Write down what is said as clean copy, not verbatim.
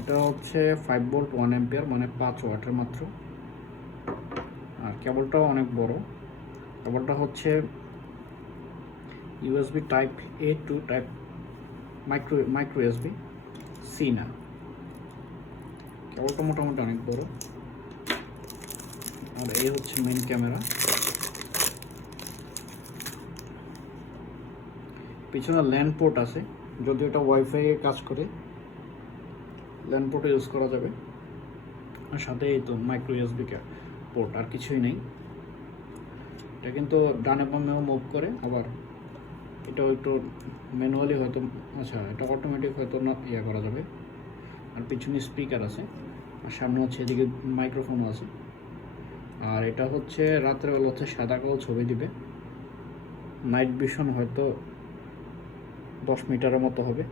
এটা হচ্ছে 5 volt 1 ampere, মানে 5 ওয়াটের মাত্র। আর কেবলটাও অনেক বড়। কেবলটা হচ্ছে USB type A to type micro USB C না। কেবলটা মোটামুটি অনেক বড়। আর এই হচ্ছে মেইন ক্যামেরা। পিছনে ল্যান্ড পোর্ট আছে, যদি এটা ওয়াইফাই এ কাজ করে ল্যান্ড পোর্টে ইউজ করা যাবে। আর সাথে এই তো মাইক্রো ইউএসবি পোর্ট, আর কিছুই নেই। এটা কিন্তু ডানে বামেও মুভ করে, আবার এটাও একটু ম্যানুয়ালি হয়তো, আচ্ছা এটা অটোমেটিক হয়তো না ইয়ে করা যাবে। আর পিছনে স্পিকার আছে, আর সামনে হচ্ছে এদিকে মাইক্রোফোন আছে। আর এটা হচ্ছে রাত্রেবেলা হচ্ছে সাদা কালো ছবি দিবে। নাইট ভিশন হয়তো 10 মিটারের মতো হবে।